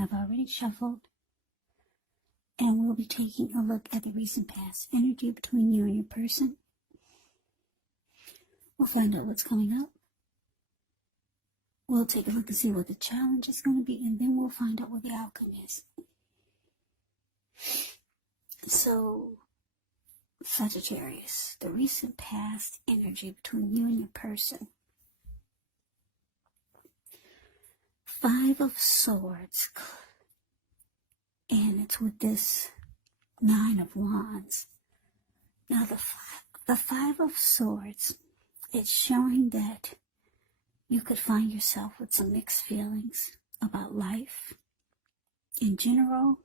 I've already shuffled, and we'll be taking a look at the recent past energy between you and your person. We'll find out what's coming up. We'll take a look and see what the challenge is going to be, and then we'll find out what the outcome is. So, Sagittarius, the recent past energy between you and your person. 5 of Swords, and it's with this 9 of Wands. Now the 5 of Swords, it's showing that you could find yourself with some mixed feelings about life in general,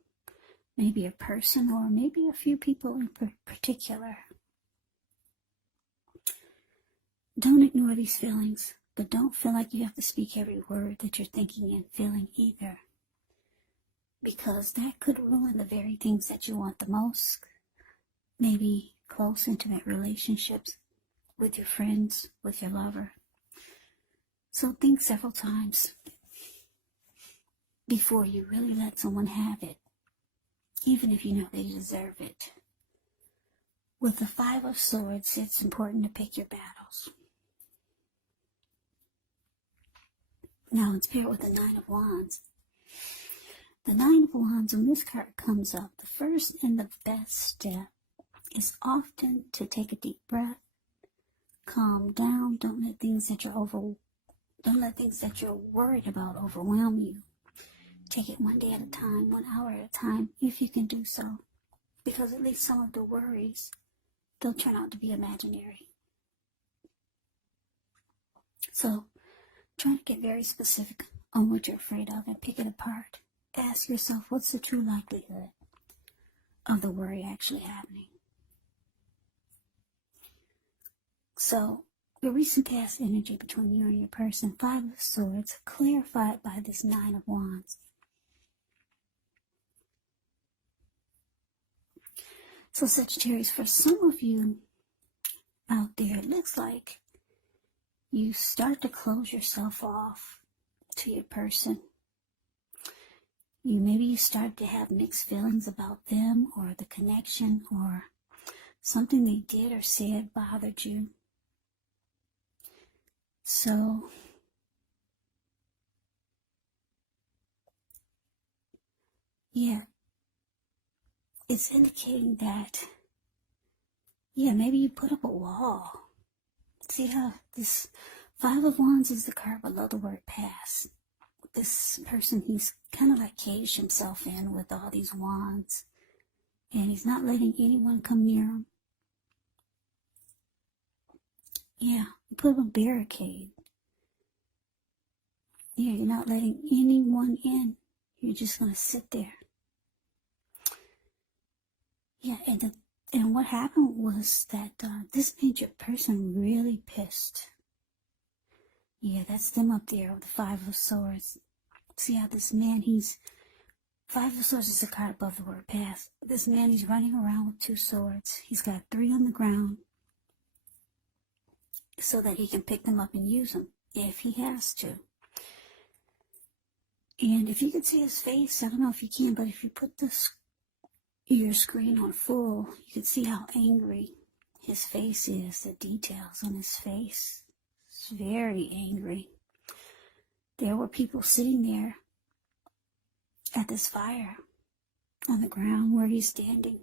maybe a person or maybe a few people in particular. Don't ignore these feelings. But don't feel like you have to speak every word that you're thinking and feeling either. Because that could ruin the very things that you want the most. Maybe close, intimate relationships with your friends, with your lover. So think several times before you really let someone have it, even if you know they deserve it. With the 5 of Swords, it's important to pick your battles. Now it's paired with the 9 of Wands. The 9 of Wands, when this card comes up, the first and the best step is often to take a deep breath, calm down, don't let things that you're worried about overwhelm you. Take it one day at a time, 1 hour at a time, if you can do so. Because at least some of the worries, they'll turn out to be imaginary. So, try to get very specific on what you're afraid of and pick it apart. Ask yourself, what's the true likelihood of the worry actually happening? So, the recent past energy between you and your person, 5 of Swords, clarified by this 9 of Wands. So, Sagittarius, for some of you out there, it looks like you start to close yourself off to your person. Maybe you start to have mixed feelings about them or the connection, or something they did or said bothered you. So, yeah, it's indicating that, maybe you put up a wall. See how this 5 of Wands is the card below the word pass. This person, he's kind of like caged himself in with all these wands, and he's not letting anyone come near him. Yeah, you put up a barricade. Yeah, you're not letting anyone in. You're just going to sit there. Yeah, and what happened was that this made your person really pissed. Yeah, that's them up there with the 5 of Swords. See how this man, 5 of Swords is the card above the word pass. This man, he's running around with 2 swords. He's got 3 on the ground so that he can pick them up and use them if he has to. And if you can see his face, I don't know if you can, but if you put your screen on full, you can see how angry his face is, the details on his face. It's very angry. There were people sitting there at this fire on the ground where he's standing.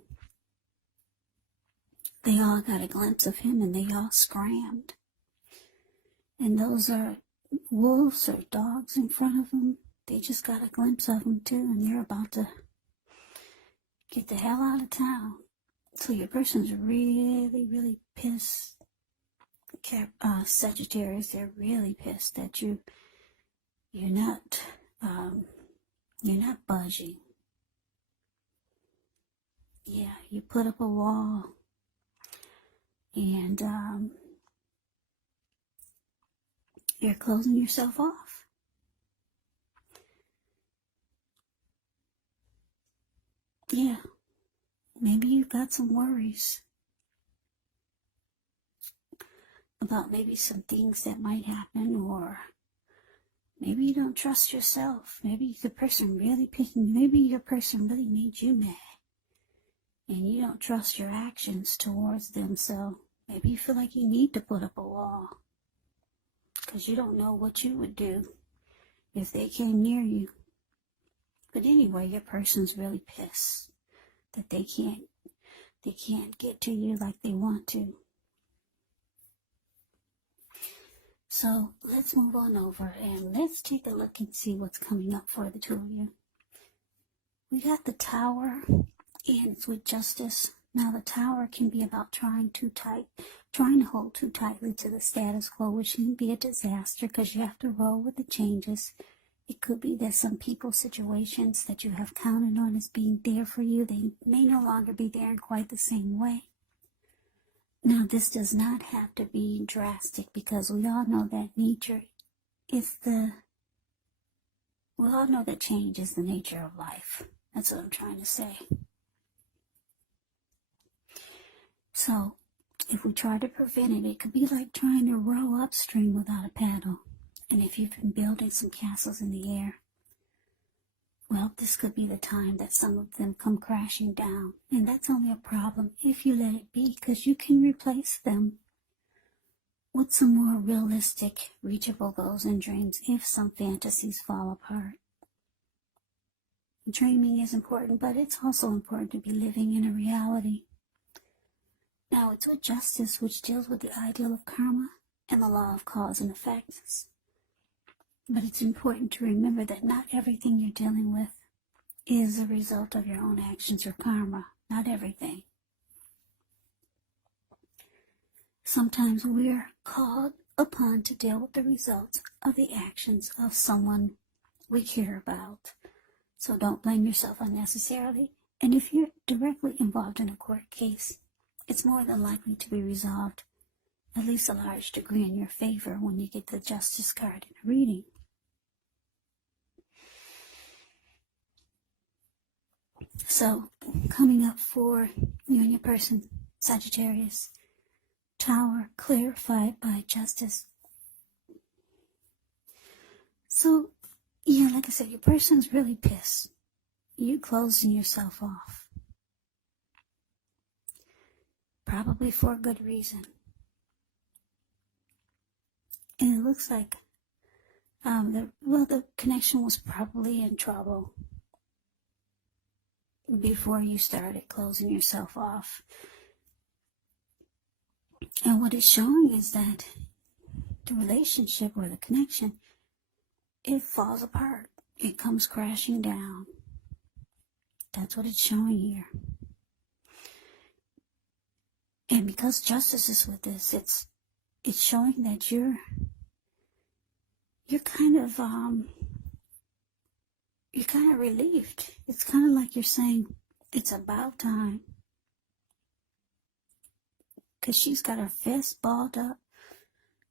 They all got a glimpse of him and they all scrammed. And those are wolves or dogs in front of them. They just got a glimpse of him too, and they're about to get the hell out of town. So your person's really, really pissed. Sagittarius, they're really pissed that you're not budging. Yeah, you put up a wall, and you're closing yourself off. Yeah, maybe you've got some worries about maybe some things that might happen, or Maybe you don't trust yourself. Maybe the person really picking, maybe your person really made you mad. And you don't trust your actions towards them, so maybe you feel like you need to put up a wall. Because you don't know what you would do if they came near you. But anyway, your person's really pissed that they can't get to you like they want to. So let's move on over and let's take a look and see what's coming up for the two of you. We got the Tower, and it's with Justice. Now the Tower can be about trying to hold too tightly to the status quo, which can be a disaster because you have to roll with the changes. It could be that some people, situations that you have counted on as being there for you, they may no longer be there in quite the same way. Now, this does not have to be drastic because we all know that nature is we all know that change is the nature of life. That's what I'm trying to say. So, if we try to prevent it, it could be like trying to row upstream without a paddle. And if you've been building some castles in the air, well, this could be the time that some of them come crashing down. And that's only a problem if you let it be, because you can replace them with some more realistic, reachable goals and dreams if some fantasies fall apart. Dreaming is important, but it's also important to be living in a reality. Now, it's with Justice, which deals with the ideal of karma and the law of cause and effects. But it's important to remember that not everything you're dealing with is a result of your own actions or karma. Not everything. Sometimes we're called upon to deal with the results of the actions of someone we care about. So don't blame yourself unnecessarily. And if you're directly involved in a court case, it's more than likely to be resolved, at least a large degree, in your favor when you get the Justice card in a reading. So, coming up for you and your person, Sagittarius, Tower, clarified by Justice. So, yeah, like I said, your person's really pissed. You're closing yourself off. Probably for a good reason. And it looks like the connection was probably in trouble before you started closing yourself off. And what it's showing is that the relationship or the connection, it falls apart. It comes crashing down. That's what it's showing here. And because Justice is with this, it's showing that you're kind of relieved. It's kind of like you're saying, it's about time. Because she's got her fist balled up.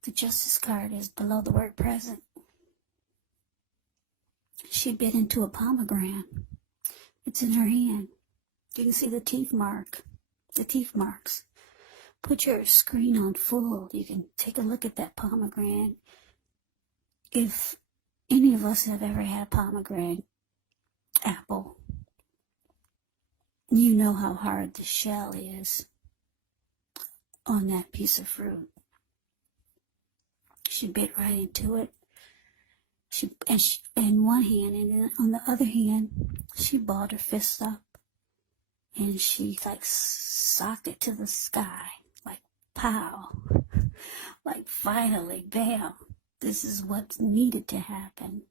The Justice card is below the word present. She bit into a pomegranate. It's in her hand. You can see the teeth marks. Put your screen on full. You can take a look at that pomegranate. If any of us have ever had a pomegranate apple, you know how hard the shell is on that piece of fruit. She bit right into it. She in one hand, and then on the other hand, she balled her fist up, and she socked it to the sky, like pow, like finally, bam, this is what needed to happen.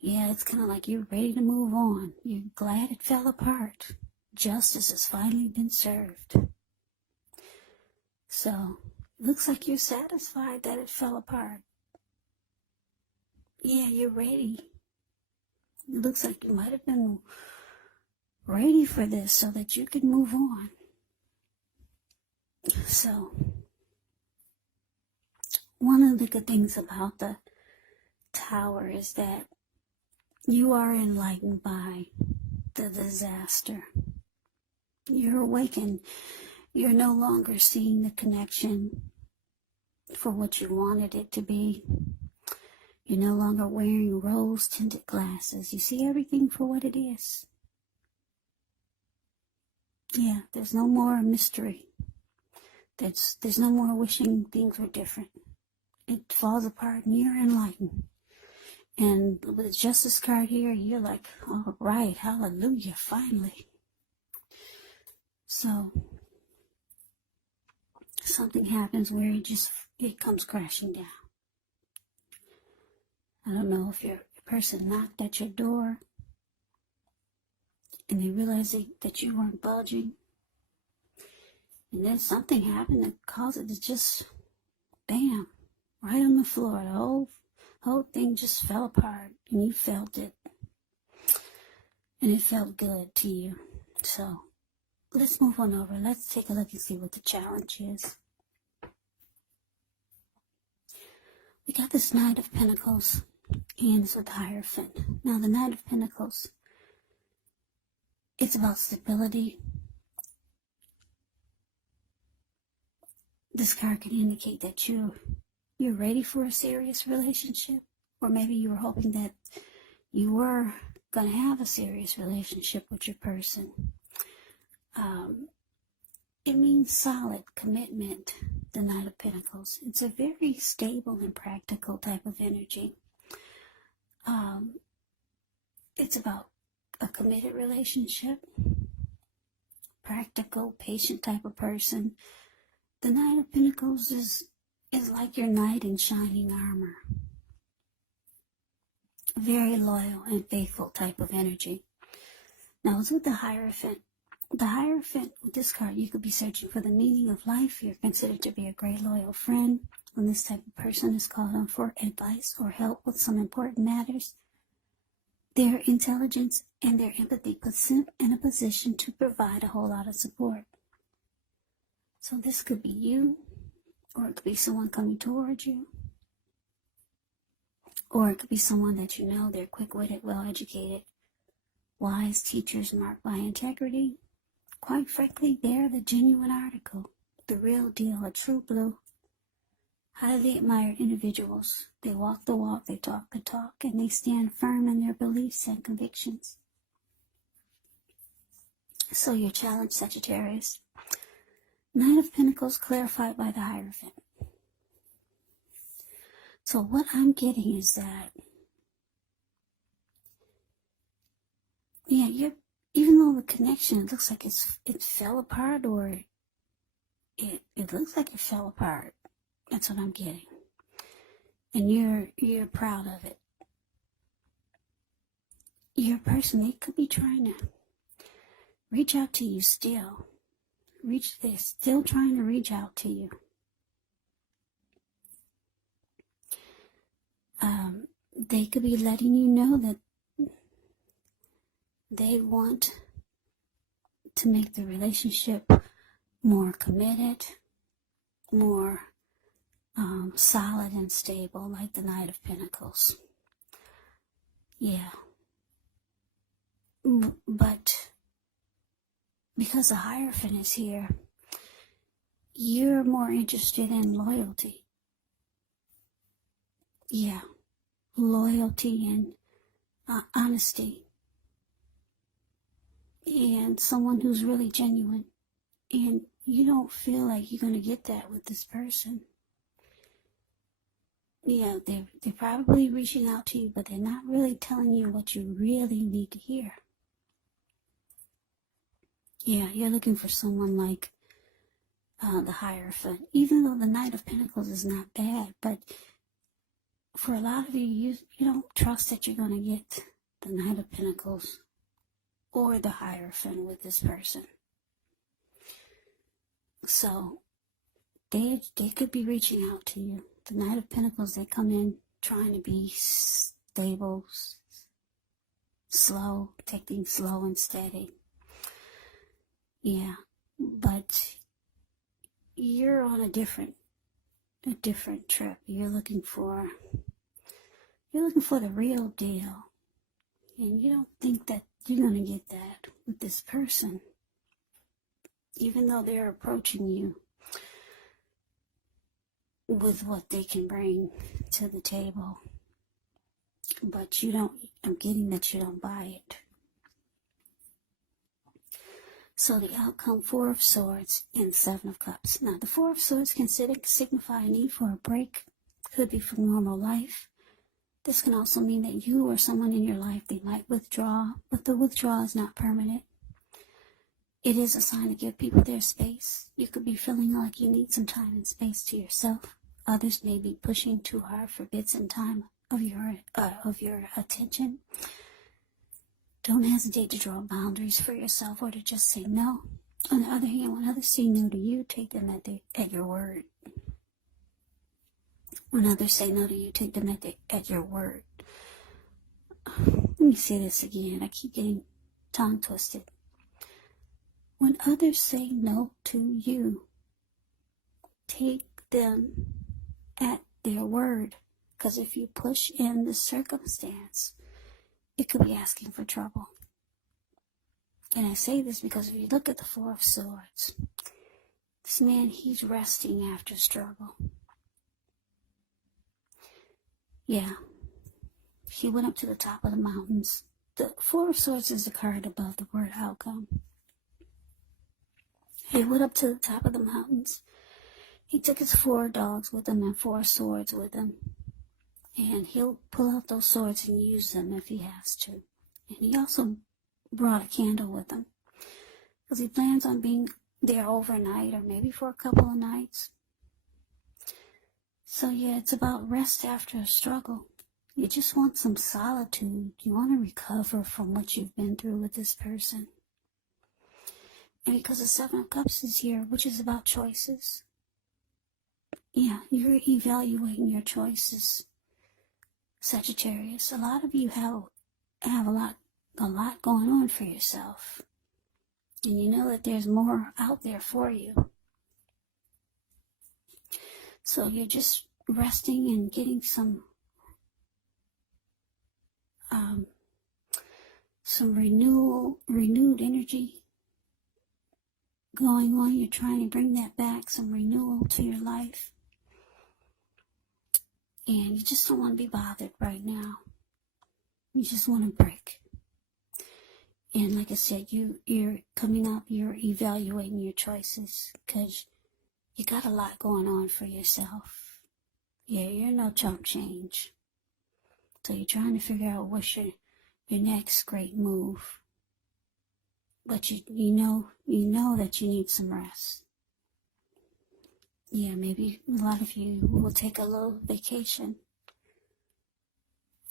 Yeah, it's kind of like you're ready to move on. You're glad it fell apart. Justice has finally been served. So, looks like you're satisfied that it fell apart. Yeah, you're ready. It looks like you might have been ready for this so that you could move on. So, one of the good things about the Tower is that you are enlightened by the disaster. You're awakened. You're no longer seeing the connection for what you wanted it to be. You're no longer wearing rose-tinted glasses. You see everything for what it is. Yeah, there's no more mystery. There's no more wishing things were different. It falls apart and you're enlightened. And with the Justice card here, you're like, all right, hallelujah, finally. So, something happens where it comes crashing down. I don't know if your person knocked at your door and they realized that you weren't budging. And then something happened that caused it to just, bam, right on the floor. The whole thing just fell apart and you felt it. And it felt good to you. So, let's move on over. Let's take a look and see what the challenge is. We got this Knight of Pentacles, and it's with the Hierophant. Now, the Knight of Pentacles, it's about stability. This card can indicate that you're ready for a serious relationship, or maybe you were hoping that you were going to have a serious relationship with your person. It means solid commitment, the Knight of Pentacles. It's a very stable and practical type of energy. It's about a committed relationship, practical, patient type of person. The Knight of Pentacles is like your knight in shining armor. Very loyal and faithful type of energy. Now, it's with the Hierophant. The Hierophant, with this card, you could be searching for the meaning of life. You're considered to be a great loyal friend. When this type of person is called on for advice or help with some important matters, their intelligence and their empathy puts them in a position to provide a whole lot of support. So this could be you, or it could be someone coming towards you, or it could be someone that you know. They're quick-witted, well-educated, wise teachers marked by integrity. Quite frankly, they're the genuine article, the real deal, a true blue. Highly admired individuals. They walk the walk, they talk the talk, and they stand firm in their beliefs and convictions. So your challenge, Sagittarius. Knight of Pentacles clarified by the Hierophant. So what I'm getting is that, yeah, even though the connection looks like it fell apart, or it looks like it fell apart. That's what I'm getting. And you're proud of it. Your person, they could be trying to reach out to you still. They're still trying to reach out to you. They could be letting you know that they want to make the relationship more committed, more solid and stable, like the Knight of Pentacles. Yeah. But because the Hierophant is here, you're more interested in loyalty. Yeah. Loyalty and honesty. And someone who's really genuine. And you don't feel like you're going to get that with this person. Yeah, they're probably reaching out to you, but they're not really telling you what you really need to hear. Yeah, you're looking for someone like the Hierophant. Even though the Knight of Pentacles is not bad, but for a lot of you, you don't trust that you're going to get the Knight of Pentacles or the Hierophant with this person. So they could be reaching out to you. The Knight of Pentacles, they come in trying to be stable, slow, take things slow and steady. Yeah, but you're on a different trip. You're looking for the real deal. And you don't think that you're going to get that with this person. Even though they're approaching you with what they can bring to the table. but you don't, I'm getting that you don't buy it. So the outcome, Four of Swords and Seven of Cups. Now the Four of Swords can signify a need for a break. Could be from normal life. This can also mean that you or someone in your life, they might withdraw, but the withdrawal is not permanent. It is a sign to give people their space. You could be feeling like you need some time and space to yourself. Others may be pushing too hard for bits and time of your attention. Don't hesitate to draw boundaries for yourself or to just say no. On the other hand, when others say no to you, take them at your word. When others say no to you, take them at your word. Let me say this again. I keep getting tongue twisted. When others say no to you, take them at their word. Because if you push in the circumstance, it could be asking for trouble. And I say this because if you look at the Four of Swords, this man, he's resting after struggle. Yeah, he went up to the top of the mountains. The Four of Swords is the card above the word outcome. He went up to the top of the mountains. He took his 4 dogs with him and 4 swords with him. And he'll pull out those swords and use them if he has to. And he also brought a candle with him, because he plans on being there overnight or maybe for a couple of nights. So yeah, it's about rest after a struggle. You just want some solitude. You want to recover from what you've been through with this person. And because the Seven of Cups is here, which is about choices. Yeah, you're evaluating your choices, Sagittarius. A lot of you have a lot going on for yourself. And you know that there's more out there for you. So you're just resting and getting some renewed energy going on. You're trying to bring that back, some renewal to your life. And you just don't want to be bothered right now. You just want to break. And like I said, you're coming up, you're evaluating your choices, because you got a lot going on for yourself. Yeah, you're no chump change. So you're trying to figure out what's your next great move. But you know that you need some rest. Yeah, maybe a lot of you will take a little vacation.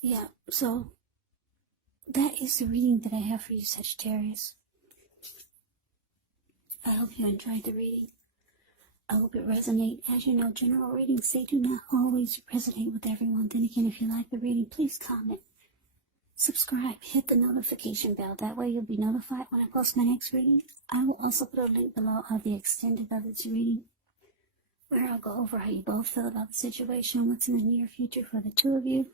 Yeah, so that is the reading that I have for you, Sagittarius. I hope you enjoyed the reading. I hope it resonates. As you know, general readings, they do not always resonate with everyone. Then again, if you like the reading, please comment, subscribe, hit the notification bell. That way you'll be notified when I post my next reading. I will also put a link below of the extended of this reading, where I'll go over how you both feel about the situation, what's in the near future for the two of you,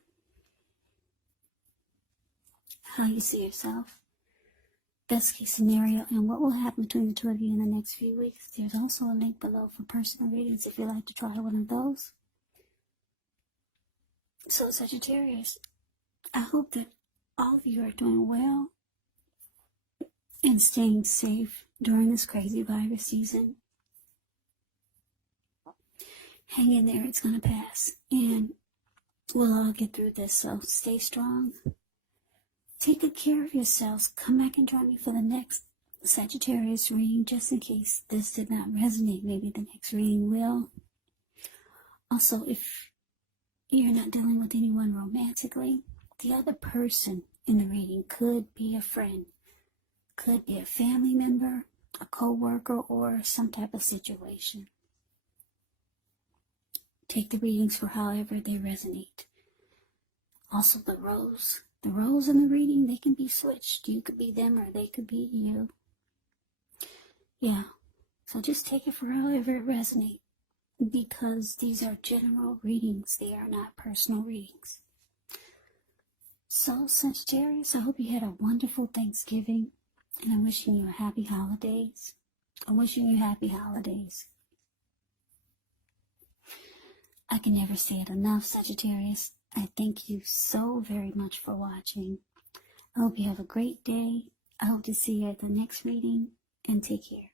how you see yourself, best case scenario, and what will happen between the two of you in the next few weeks. There's also a link below for personal readings if you'd like to try one of those. So Sagittarius, I hope that all of you are doing well and staying safe during this crazy virus season. Hang in there, it's going to pass, and we'll all get through this, so stay strong. Take good care of yourselves. Come back and join me for the next Sagittarius reading, just in case this did not resonate. Maybe the next reading will. Also, if you're not dealing with anyone romantically, the other person in the reading could be a friend, could be a family member, a co-worker, or some type of situation. Take the readings for however they resonate. Also, the roles in the reading, they can be switched. You could be them or they could be you. Yeah, so just take it for however it resonates, because these are general readings. They are not personal readings. So Sagittarius, I hope you had a wonderful Thanksgiving, and I'm wishing you a happy holidays. I'm wishing you happy holidays. I can never say it enough, Sagittarius. I thank you so very much for watching. I hope you have a great day. I hope to see you at the next reading, and take care.